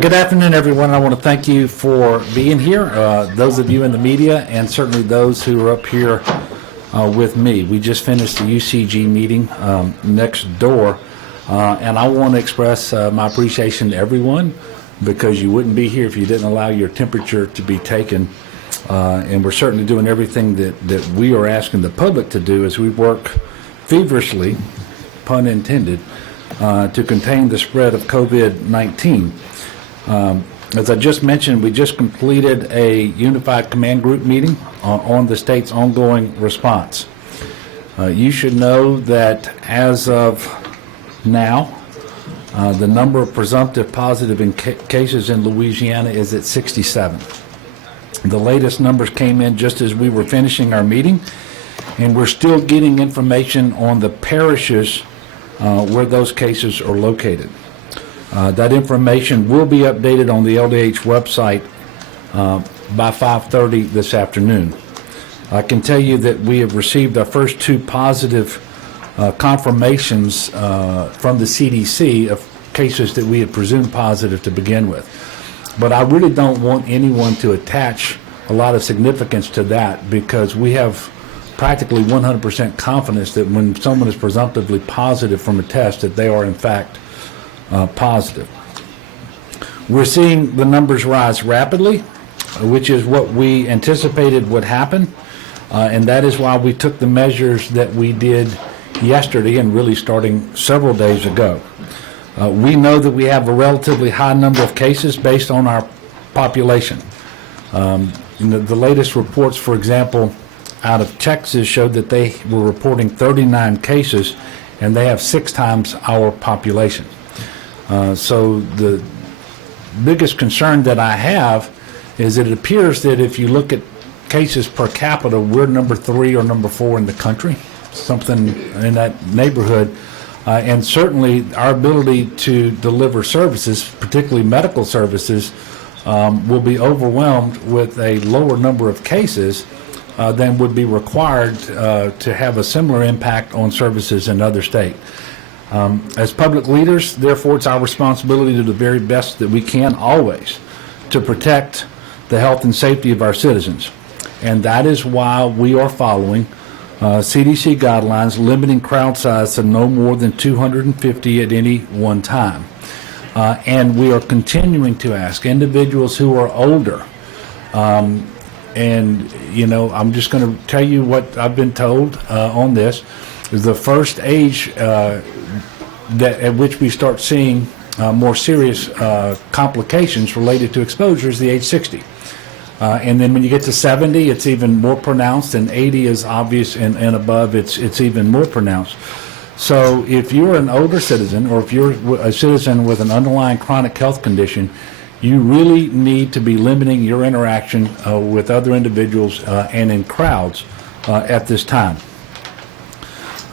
Good afternoon, everyone. I want to thank you for being here, those of you in the media, and certainly those who are up here with me. We just finished the UCG meeting next door, and I want to express my appreciation to everyone, because you wouldn't be here if you didn't allow your temperature to be taken. And we're certainly doing everything that we are asking the public to do as we work feverishly, pun intended, to contain the spread of COVID-19. As I just mentioned, we just completed a unified command group meeting on the state's ongoing response. You should know that as of now, the number of presumptive positive cases in Louisiana is at 67. The latest numbers came in just as we were finishing our meeting, and we're still getting information on the parishes where those cases are located. That information will be updated on the LDH website by 5:30 this afternoon. I can tell you that we have received our first two positive confirmations from the CDC of cases that we had presumed positive to begin with. But I really don't want anyone to attach a lot of significance to that, because we have practically 100% confidence that when someone is presumptively positive from a test, that they are in fact positive. We're seeing the numbers rise rapidly, which is what we anticipated would happen, and that is why we took the measures that we did yesterday and really starting several days ago. We know that we have a relatively high number of cases based on our population. The latest reports, for example, out of Texas showed that they were reporting 39 cases, and they have 6 times our population. So the biggest concern that I have is that it appears that if you look at cases per capita, we're number 3 or number 4 in the country, something in that neighborhood. And certainly our ability to deliver services, particularly medical services, will be overwhelmed with a lower number of cases than would be required to have a similar impact on services in other states. As public leaders, therefore, it's our responsibility to do the very best that we can always to protect the health and safety of our citizens. And that is why we are following CDC guidelines limiting crowd size to no more than 250 at any one time. And we are continuing to ask individuals who are older, and I'm just going to tell you what I've been told on this. Is the first age at which we start seeing more serious complications related to exposure is the age 60. And then when you get to 70, it's even more pronounced, and 80 is obvious, and above, it's even more pronounced. So if you're an older citizen, or if you're a citizen with an underlying chronic health condition, you really need to be limiting your interaction with other individuals and in crowds at this time.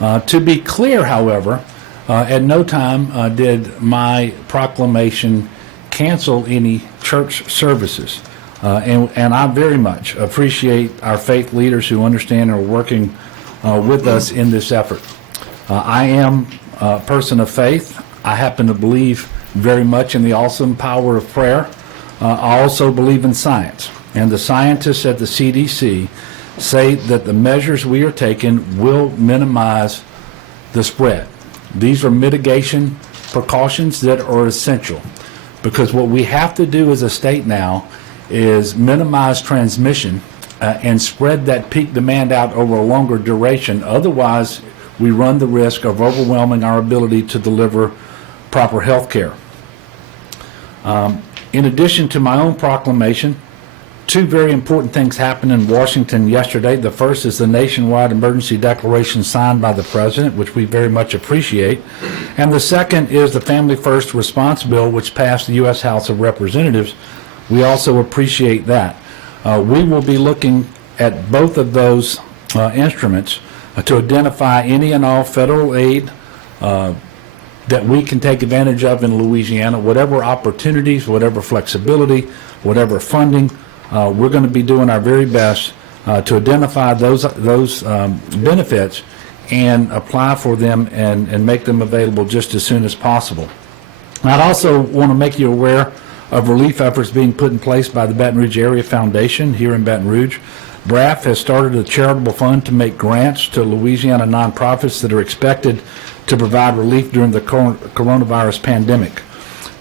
To be clear, however, at no time did my proclamation cancel any church services. And I very much appreciate our faith leaders who understand and are working with us in this effort. I am a person of faith. I happen to believe very much in the awesome power of prayer. I also believe in science. And the scientists at the CDC say that the measures we are taking will minimize the spread. These are mitigation precautions that are essential, because what we have to do as a state now is minimize transmission and spread that peak demand out over a longer duration. Otherwise, we run the risk of overwhelming our ability to deliver proper health care. In addition to my own proclamation, 2 very important things happened in Washington yesterday. The first is the nationwide emergency declaration signed by the President, which we very much appreciate. And the second is the Family First Response Bill, which passed the U.S. House of Representatives. We also appreciate that. We will be looking at both of those instruments to identify any and all federal aid that we can take advantage of in Louisiana, whatever opportunities, whatever flexibility, whatever funding. We're going to be doing our very best to identify those benefits and apply for them and make them available just as soon as possible. I'd also want to make you aware of relief efforts being put in place by the Baton Rouge Area Foundation here in Baton Rouge. BRAF has started a charitable fund to make grants to Louisiana nonprofits that are expected to provide relief during the coronavirus pandemic.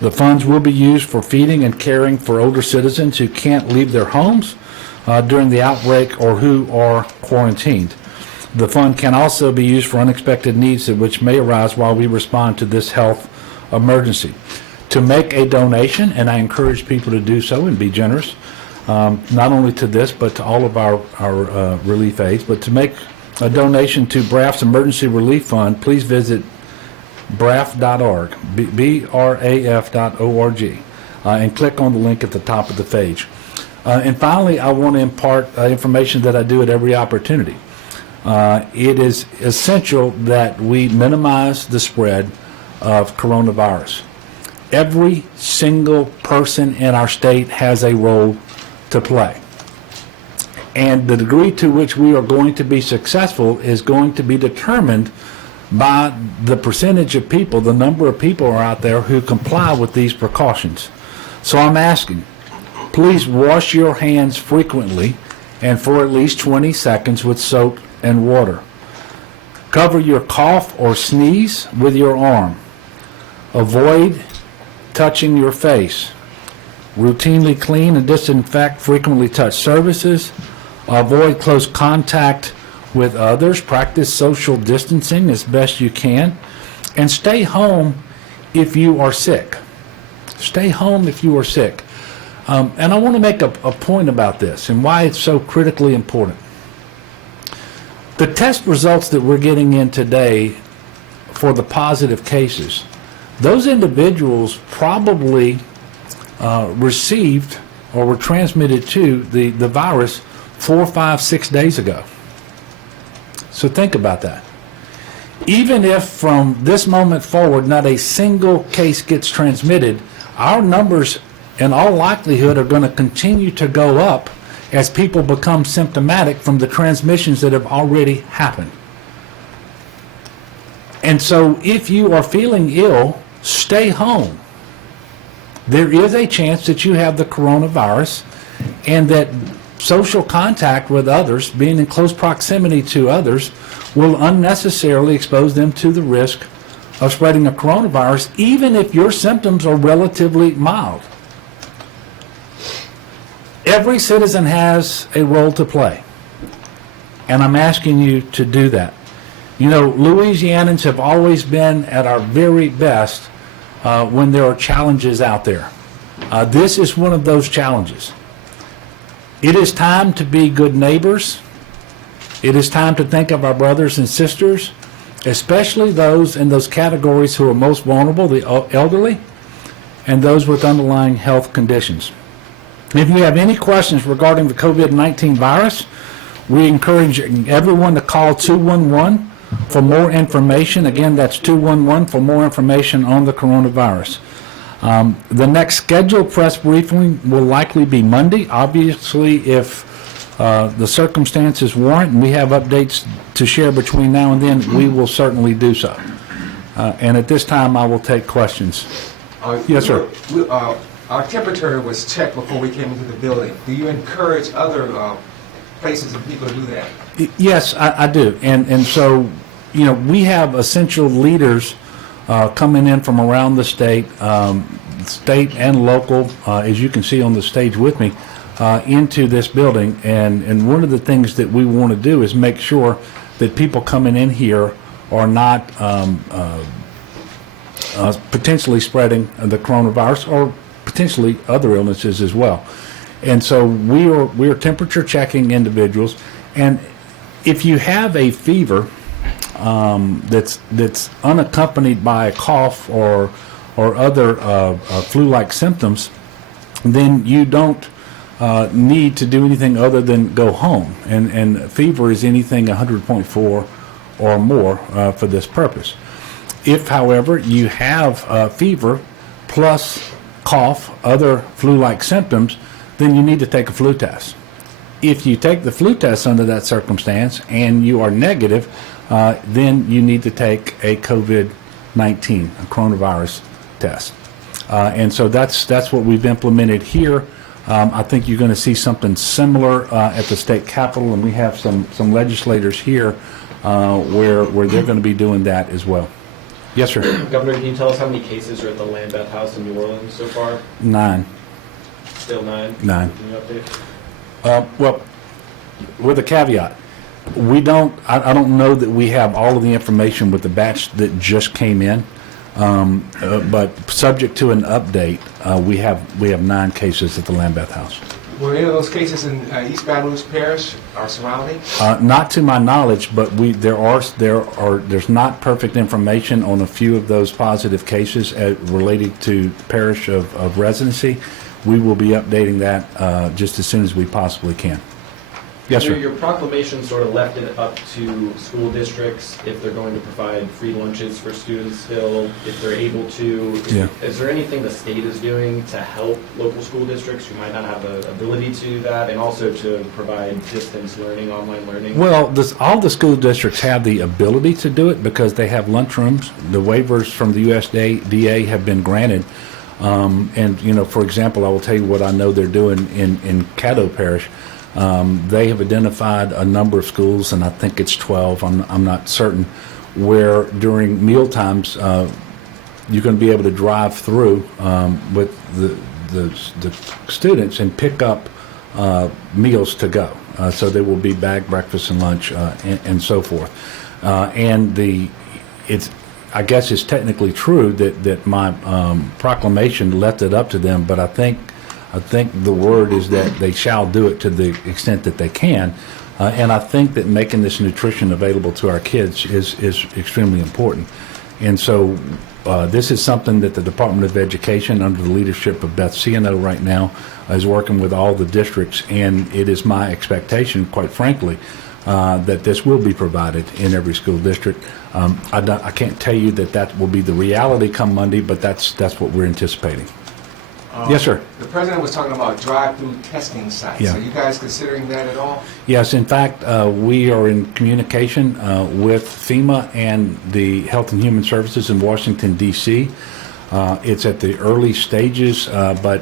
The funds will be used for feeding and caring for older citizens who can't leave their homes during the outbreak or who are quarantined. The fund can also be used for unexpected needs which may arise while we respond to this health emergency. To make a donation, and I encourage people to do so and be generous, not only to this but to all of our relief aids, but to make a donation to BRAF's Emergency Relief Fund, please visit braf.org, braf.org, and click on the link at the top of the page. And finally, I want to impart information that I do at every opportunity. It is essential that we minimize the spread of coronavirus. Every single person in our state has a role to play. And the degree to which we are going to be successful is going to be determined by the percentage of people, the number of people are out there who comply with these precautions. So I'm asking, please wash your hands frequently and for at least 20 seconds with soap and water. Cover your cough or sneeze with your arm. Avoid touching your face. Routinely clean and disinfect frequently touched surfaces. Avoid close contact with others. Practice social distancing as best you can. And stay home if you are sick. Stay home if you are sick. And I want to make a point about this and why it's so critically important. The test results that we're getting in today for the positive cases, those individuals probably received or were transmitted to the virus 4, 5, 6 days ago. So think about that. Even if from this moment forward not a single case gets transmitted, our numbers in all likelihood are going to continue to go up as people become symptomatic from the transmissions that have already happened. And so if you are feeling ill, stay home. There is a chance that you have the coronavirus and that social contact with others, being in close proximity to others, will unnecessarily expose them to the risk of spreading a coronavirus, even if your symptoms are relatively mild. Every citizen has a role to play, and I'm asking you to do that. You know, Louisianans have always been at our very best when there are challenges out there. This is one of those challenges. It is time to be good neighbors. It is time to think of our brothers and sisters, especially those in those categories who are most vulnerable, the elderly, and those with underlying health conditions. If you have any questions regarding the COVID-19 virus, we encourage everyone to call 211 for more information. Again, that's 211 for more information on the coronavirus. The next scheduled press briefing will likely be Monday. Obviously, if the circumstances warrant and we have updates to share between now and then, we will certainly do so. And at this time, I will take questions. Yes, sir. Our temperature was checked before we came into the building. Do you encourage other places and people to do that? Yes, I do. And so, you know, we have essential leaders coming in from around the state and local, as you can see on the stage with me, into this building. And one of the things that we want to do is make sure that people coming in here are not potentially spreading the coronavirus or potentially other illnesses as well. And so we are temperature checking individuals, and if you have a fever that's unaccompanied by a cough or other flu-like symptoms, then you don't need to do anything other than go home. And fever is anything 100.4 or more for this purpose. If, however, you have fever plus cough, other flu-like symptoms, then you need to take a flu test. If you take the flu test under that circumstance and you are negative, then you need to take a COVID-19, a coronavirus test. And so that's what we've implemented here. I think you're going to see something similar at the state capitol, and we have some legislators here where they're going to be doing that as well. Yes, sir. Governor, can you tell us how many cases are at the Lambeth House in New Orleans so far? 9. Still 9? 9. Can you update? Well, with a caveat, I don't know that we have all of the information with the batch that just came in, but subject to an update, we have 9 cases at the Lambeth House. Were any of those cases in East Baton Rouge Parish or surrounding? Not to my knowledge, but there's not perfect information on a few of those positive cases related to parish of residency. We will be updating that just as soon as we possibly can. Yes, sir. Your proclamation sort of left it up to school districts if they're going to provide free lunches for students still, if they're able to. Yeah. Is there anything the state is doing to help local school districts who might not have the ability to do that, and also to provide distance learning, online learning? Well, all the school districts have the ability to do it because they have lunchrooms. The waivers from the USDA have been granted. And, for example, I will tell you what I know they're doing in Caddo Parish. They have identified a number of schools, and I think it's 12, I'm not certain, where during meal times you're going to be able to drive through with the students and pick up meals to go. So there will be bag breakfast and lunch and so forth. I guess it's technically true that my proclamation left it up to them, but I think the word is that they shall do it to the extent that they can, and I think that making this nutrition available to our kids is extremely important. And so this is something that the Department of Education, under the leadership of Beth Ciano right now, is working with all the districts, and it is my expectation, quite frankly, that this will be provided in every school district. I can't tell you that will be the reality come Monday, but that's what we're anticipating. Yes, sir. The president was talking about drive-through testing sites. Yeah. Are you guys considering that at all? Yes, in fact, we are in communication with FEMA and the Health and Human Services in Washington, D.C. It's at the early stages, but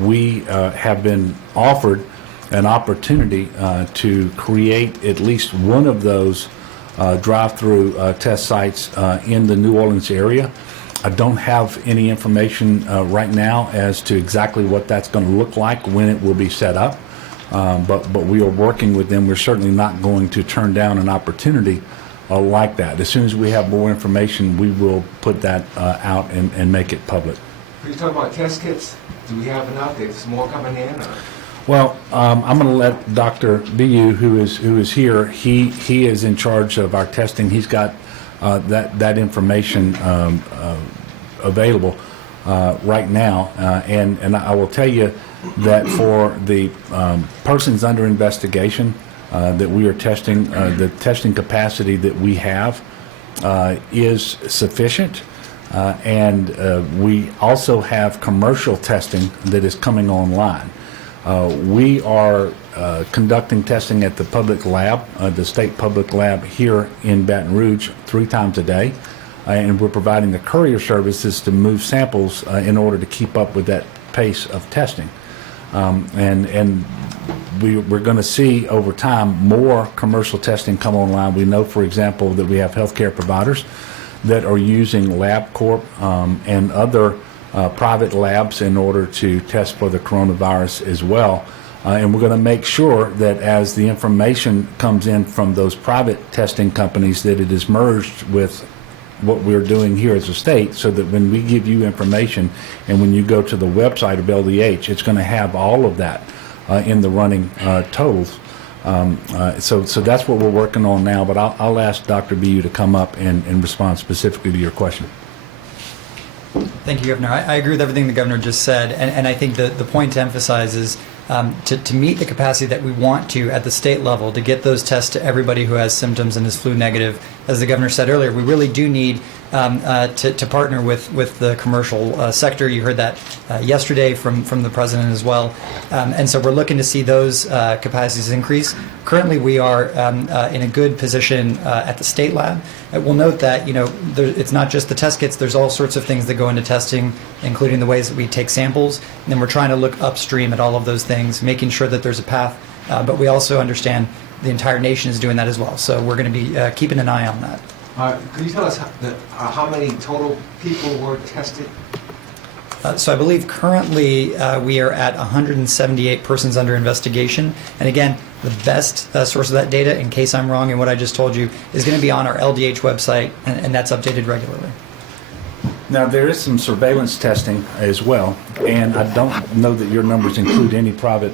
we have been offered an opportunity to create at least one of those drive-through test sites in the New Orleans area. I don't have any information right now as to exactly what that's going to look like when it will be set up, but we are working with them. We're certainly not going to turn down an opportunity like that. As soon as we have more information, we will put that out and make it public. Are you talking about test kits? Do we have enough? There's more coming in? Or? Well, I'm going to let Dr. Bu, who is here, he is in charge of our testing. He's got that information available right now, and I will tell you that for the persons under investigation that we are testing, the testing capacity that we have is sufficient, and we also have commercial testing that is coming online. We are conducting testing at the public lab, the state public lab here in Baton Rouge 3 times a day, and we're providing the courier services to move samples in order to keep up with that pace of testing. And we're going to see over time more commercial testing come online. We know, for example, that we have healthcare providers that are using LabCorp and other private labs in order to test for the coronavirus as well. And we're going to make sure that as the information comes in from those private testing companies, that it is merged with what we're doing here as a state, so that when we give you information and when you go to the website of LDH, it's going to have all of that in the running totals. So that's what we're working on now, but I'll ask Dr. Bu to come up and respond specifically to your question. Thank you, Governor. I agree with everything the Governor just said, and I think the point to emphasize is to meet the capacity that we want to at the state level to get those tests to everybody who has symptoms and is flu negative. As the Governor said earlier, we really do need to partner with the commercial sector. You heard that yesterday from the president as well. And so we're looking to see those capacities increase. Currently, we are in a good position at the state lab. We'll note that, it's not just the test kits. There's all sorts of things that go into testing, including the ways that we take samples. And then we're trying to look upstream at all of those things, making sure that there's a path. But we also understand the entire nation is doing that as well. So we're going to be keeping an eye on that. Could you tell us how many total people were tested? So I believe currently we are at 178 persons under investigation. And again, the best source of that data, in case I'm wrong in what I just told you, is going to be on our LDH website, and that's updated regularly. Now, there is some surveillance testing as well, and I don't know that your numbers include any private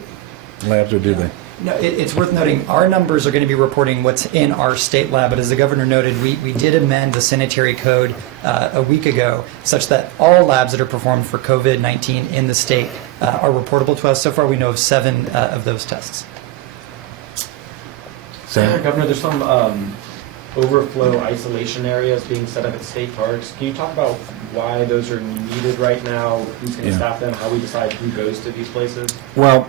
labs, or do they? No, it's worth noting our numbers are going to be reporting what's in our state lab, but as the governor noted, we did amend the sanitary code a week ago such that all labs that are performed for COVID-19 in the state are reportable to us. So far, we know of 7 of those tests. Governor, there's some overflow isolation areas being set up at state parks. Can you talk about why those are needed right now? Who's going to staff them? How we decide who goes to these places? Well,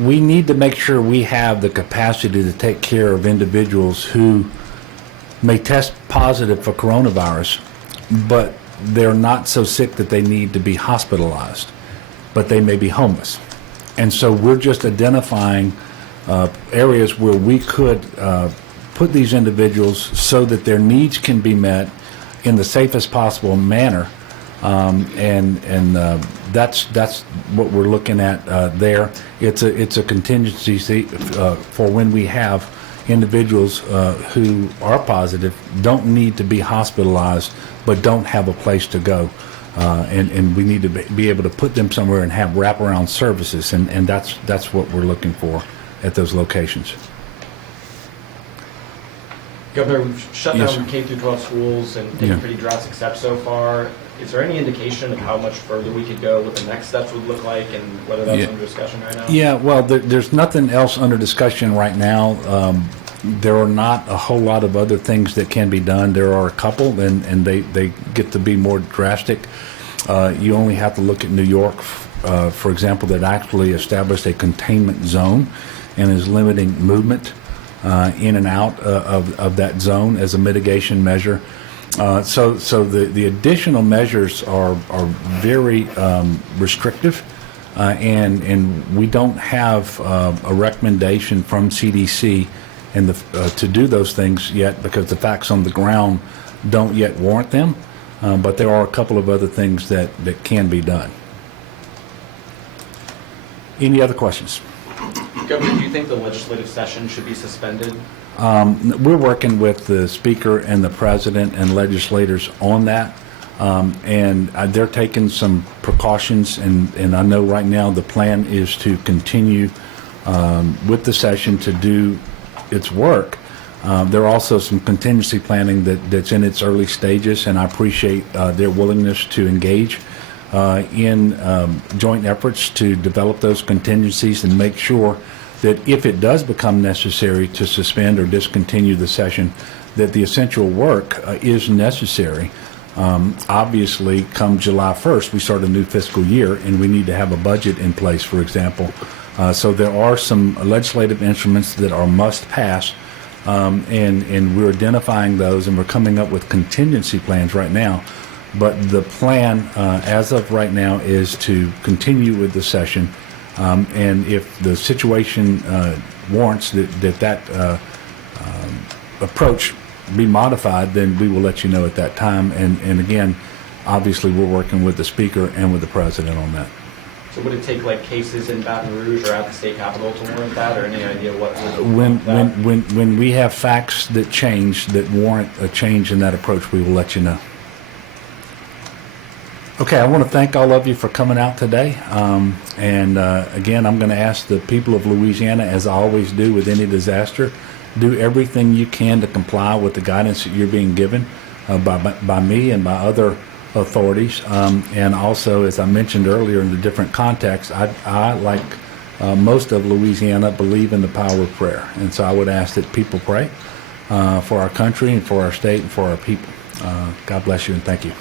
we need to make sure we have the capacity to take care of individuals who may test positive for coronavirus, but they're not so sick that they need to be hospitalized, but they may be homeless. And so we're just identifying areas where we could put these individuals so that their needs can be met in the safest possible manner. That's what we're looking at there. It's a contingency for when we have individuals who are positive, don't need to be hospitalized, but don't have a place to go. And we need to be able to put them somewhere and have wraparound services, and that's what we're looking for at those locations. Governor, we've shut Yes, down K through 12 schools and taken pretty drastic steps so far. Is there any indication of how much further we could go, what the next steps would look like, and whether that's under discussion right now? Yeah, well, there's nothing else under discussion right now. There are not a whole lot of other things that can be done. There are a couple, and they get to be more drastic. You only have to look at New York, for example, that actually established a containment zone and is limiting movement in and out of that zone as a mitigation measure. So the additional measures are very restrictive, and we don't have a recommendation from CDC and to do those things yet, because the facts on the ground don't yet warrant them. But there are a couple of other things that can be done. Any other questions? Governor, do you think the legislative session should be suspended? We're working with the Speaker and the President and legislators on that, and they're taking some precautions, and I know right now the plan is to continue with the session to do its work. There are also some contingency planning that's in its early stages, and I appreciate their willingness to engage in joint efforts to develop those contingencies and make sure that if it does become necessary to suspend or discontinue the session, that the essential work is necessary. Obviously, come July 1st, we start a new fiscal year, and we need to have a budget in place, for example. So there are some legislative instruments that are must-pass, and we're identifying those, and we're coming up with contingency plans right now. But the plan, as of right now, is to continue with the session. And if the situation warrants that approach be modified, then we will let you know at that time. And again, obviously, we're working with the Speaker and with the President on that. So would it take like cases in Baton Rouge or at the state capitol to warrant that, or any idea what would When we have facts that change, that warrant a change in that approach, we will let you know. Okay, I want to thank all of you for coming out today. Again, I'm going to ask the people of Louisiana, as I always do with any disaster, do everything you can to comply with the guidance that you're being given by me and by other authorities. And also, as I mentioned earlier in the different contexts, I like most of Louisiana, believe in the power of prayer. And so I would ask that people pray for our country and for our state and for our people. God bless you and thank you.